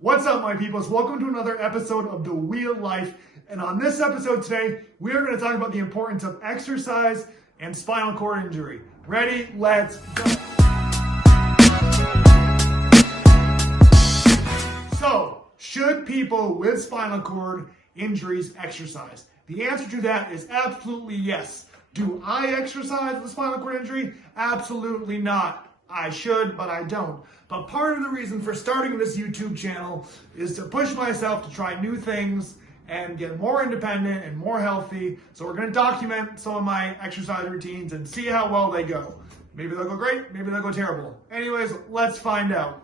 What's up, my peoples? Welcome to another episode of The Wheel Life. And on this episode today, we're going to talk about the importance of exercise and spinal cord injury. Ready? Let's go. So, should people with spinal cord injuries exercise? The answer to that is absolutely yes. Do I exercise with spinal cord injury? Absolutely not. I should, but I don't. But part of the reason for starting this YouTube channel is to push myself to try new things and get more independent and more healthy. So we're going to document some of my exercise routines and see how well they go. Maybe they'll go great, maybe they'll go terrible. Anyways, let's find out.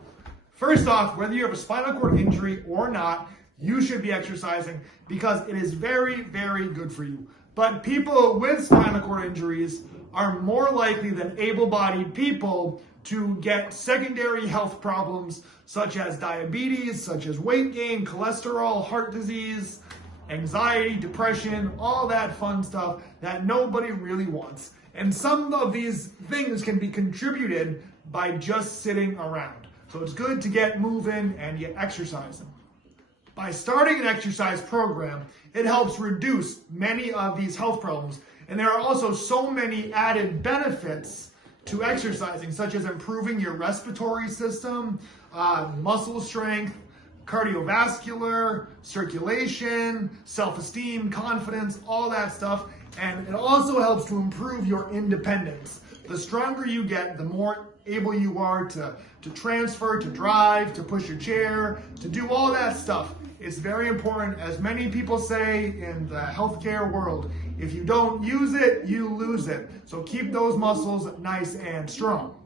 First off, whether you have a spinal cord injury or not, you should be exercising because it is very, very good for you. But people with spinal cord injuries are more likely than able-bodied people to get secondary health problems such as diabetes, such as weight gain, cholesterol, heart disease, anxiety, depression, all that fun stuff that nobody really wants. And some of these things can be contributed by just sitting around. So it's good to get moving and get exercising. By starting an exercise program, it helps reduce many of these health problems. And there are also so many added benefits to exercising, such as improving your respiratory system, muscle strength, cardiovascular, circulation, self-esteem, confidence, all that stuff. And it also helps to improve your independence. The stronger you get, the more able you are to transfer, to drive, to push your chair, to do all that stuff. It's very important, as many people say in the healthcare world, if you don't use it, you lose it. So keep those muscles nice and strong.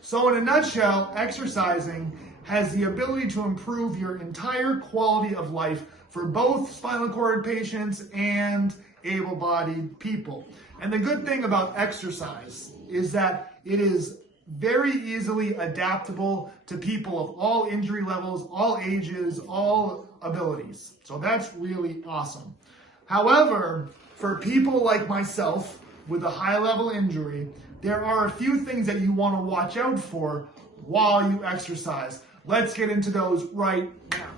So in a nutshell, exercising has the ability to improve your entire quality of life for both spinal cord patients and able-bodied people. And the good thing about exercise is that it is very easily adaptable to people of all injury levels, all ages, all abilities. So that's really awesome. However, for people like myself with a high-level injury, there are a few things that you want to watch out for while you exercise. Let's get into those right now.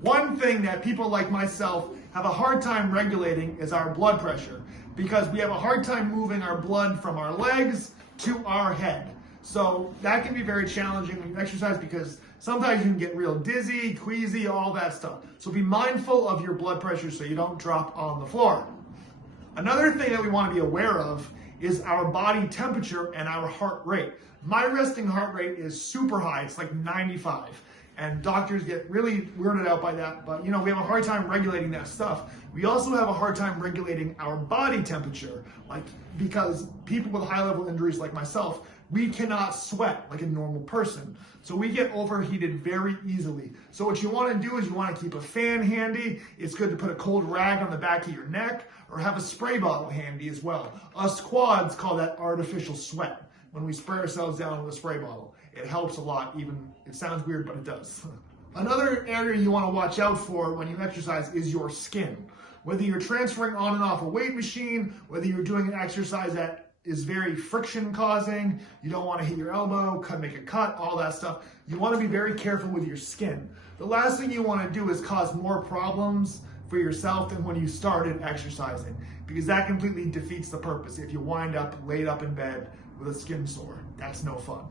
One thing that people like myself have a hard time regulating is our blood pressure, because we have a hard time moving our blood from our legs to our head. So that can be very challenging when you exercise because sometimes you can get real dizzy, queasy, all that stuff. So be mindful of your blood pressure so you don't drop on the floor. Another thing that we want to be aware of is our body temperature and our heart rate. My resting heart rate is super high. It's like 95. And doctors get really weirded out by that. But, we have a hard time regulating that stuff. We also have a hard time regulating our body temperature, because people with high-level injuries like myself, we cannot sweat like a normal person. So we get overheated very easily. So what you want to do is you want to keep a fan handy. It's good to put a cold rag on the back of your neck or have a spray bottle handy as well. Us quads call that artificial sweat when we spray ourselves down with a spray bottle. It helps a lot, even it sounds weird, but it does. Another area you want to watch out for when you exercise is your skin. Whether you're transferring on and off a weight machine, whether you're doing an exercise that is very friction causing, you don't want to hit your elbow, make a cut, all that stuff. You want to be very careful with your skin. The last thing you want to do is cause more problems for yourself than when you started exercising, because that completely defeats the purpose. If you wind up laid up in bed with a skin sore, that's no fun.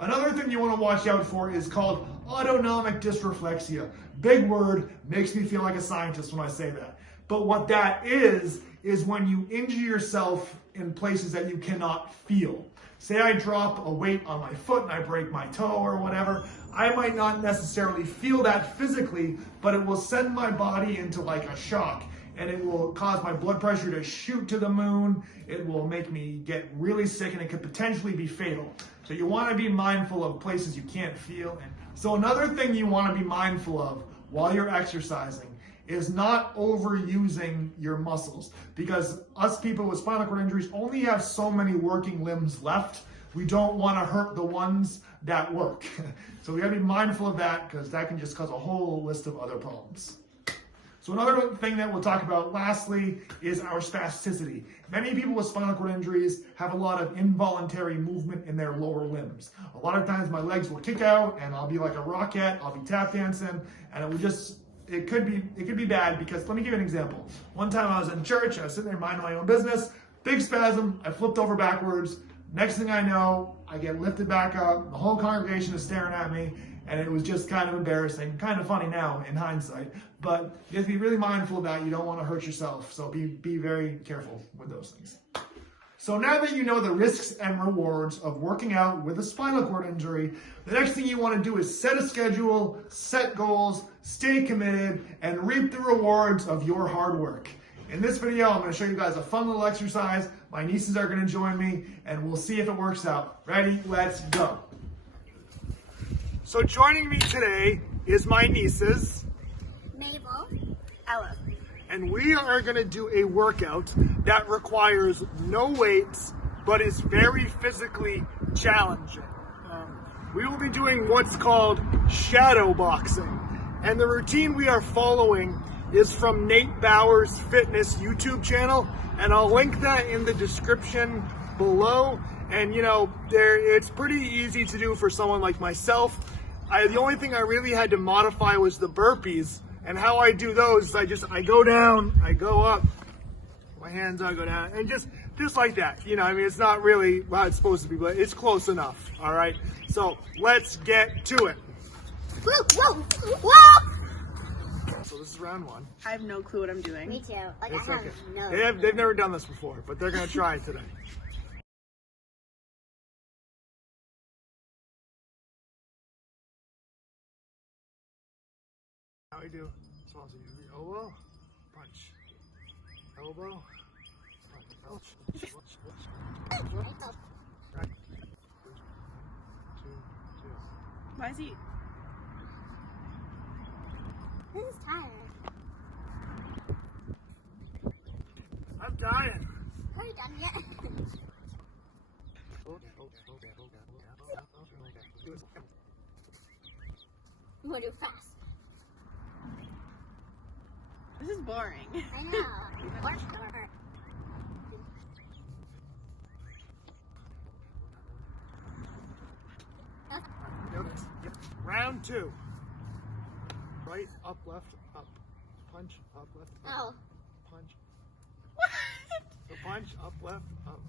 Another thing you want to watch out for is called autonomic dysreflexia. Big word, makes me feel like a scientist when I say that. But what that is when you injure yourself in places that you cannot feel. Say I drop a weight on my foot and I break my toe or whatever, I might not necessarily feel that physically, but it will send my body into like a shock, and it will cause my blood pressure to shoot to the moon. It will make me get really sick, and it could potentially be fatal. So you want to be mindful of places you can't feel. So another thing you want to be mindful of while you're exercising is not overusing your muscles, because us people with spinal cord injuries only have so many working limbs left. We don't want to hurt the ones that work. So we got to be mindful of that, because that can just cause a whole list of other problems. So another thing that we'll talk about lastly is our spasticity. Many people with spinal cord injuries have a lot of involuntary movement in their lower limbs. A lot of times my legs will kick out and I'll be like a rocket, I'll be tap dancing, and it could be bad because, let me give you an example. One time I was in church, I was sitting there minding my own business, big spasm, I flipped over backwards. Next thing I know, I get lifted back up, the whole congregation is staring at me, and it was just kind of embarrassing, kind of funny now in hindsight, but you have to be really mindful of that. You don't want to hurt yourself, so be very careful with those things. So now that you know the risks and rewards of working out with a spinal cord injury, the next thing you want to do is set a schedule, set goals, stay committed, and reap the rewards of your hard work. In this video, I'm going to show you guys a fun little exercise. My nieces are going to join me, and we'll see if it works out. Ready? Let's go. So joining me today is my nieces, Mabel, Ella, and we are going to do a workout that requires no weights, but is very physically challenging. We will be doing what's called shadow boxing, and the routine we are following is from Nate Bauer's fitness YouTube channel, and I'll link that in the description below. And you know, it's pretty easy to do for someone like myself. The only thing I really had to modify was the burpees, and how I do those is I go down, I go up, my hands I go down, and just like that. You know, I mean, it's not really how it's supposed to be, but it's close enough. All right, so let's get to it. whoa, whoa, whoa! So this is round one. I have no clue what I'm doing. Me too. Like, It's I have okay. no. They've never done this before, but they're gonna try it today. How we do? So elbow, punch, elbow, punch, right. 2, 2. Why is he? This is tired. I'm dying. Are you done yet? You want to do fast? This is boring. I know. Work hard. Round 2. Right, up, left, up. Punch, up, left, up. Oh. Punch. What? So punch, up, left, up.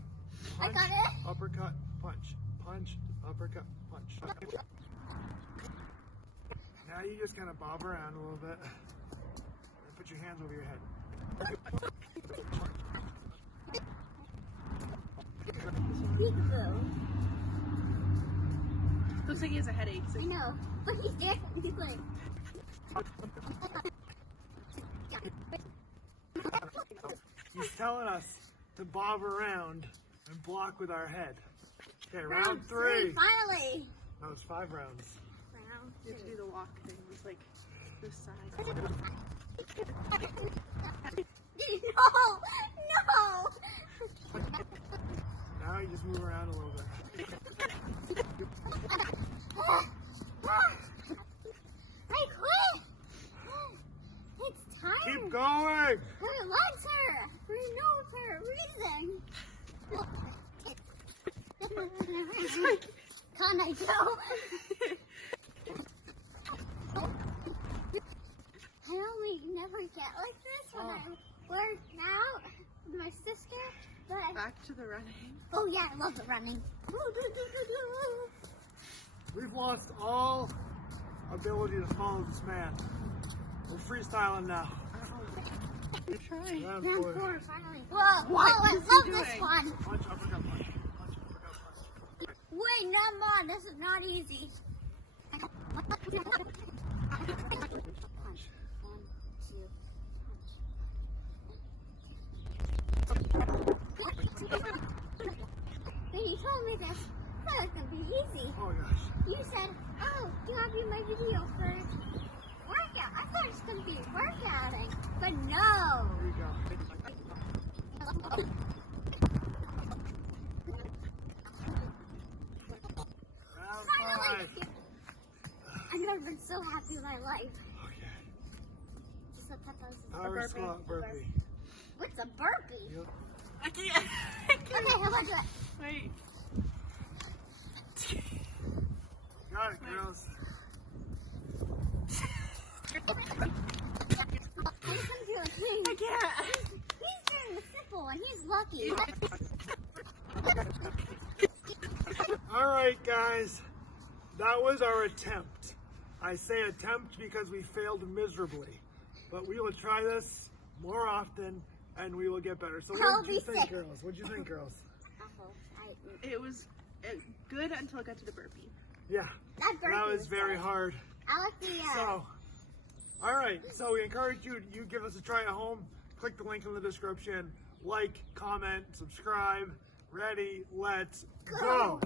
I Punch, got it. uppercut, punch. Punch, uppercut, punch. Now you just kind of bob around a little bit. And put your hands over your head. Peekaboo. Looks like he has a headache. So I know. But he's definitely doing. He's telling us to bob around and block with our head. Okay, round 3. Finally. That was 5 rounds. Round you have to do the walk thing. It's like this side. No! No! Now you just move around a little bit. I quit! It's time! Keep going! Her legs hurt! For no apparent reason! Can I go? I only never get like this when I work out with my sister, but Back to the running. oh yeah, I love the running. We've lost all ability to follow this man. We're freestyling now. I'm trying. Round Round 4. 4, finally. Whoa, What I is he love doing? this one. Punch, uppercut, punch. Punch, uppercut, punch. Wait, no more. This is not easy. Punch. 1, 2, punch. When you told me this, I thought it was going to be easy. Oh gosh. You said, oh, can I do my video for workout? I thought it was going to be workouting, but no. There you go. Round 5. I've never been so happy in my life. Okay. Just So Tato's is Power squat burpee. What's a burpee? Yep. I can't. I Okay, can't. how about that? Wait. Got it, girls. Listen to a thing. I can't. He's doing the simple one. He's lucky. All right, guys. That was our attempt. I say attempt because we failed miserably. But we will try this more often and we will get better. So I'll what did you be think, sick. girls? What did you think, girls? It was good until I got to the burpee. Yeah, That burpee that was was very good. hard. I like the, So, all right. So we encourage you, give us a try at home. Click the link in the description. Like, comment, subscribe. Ready, let's go.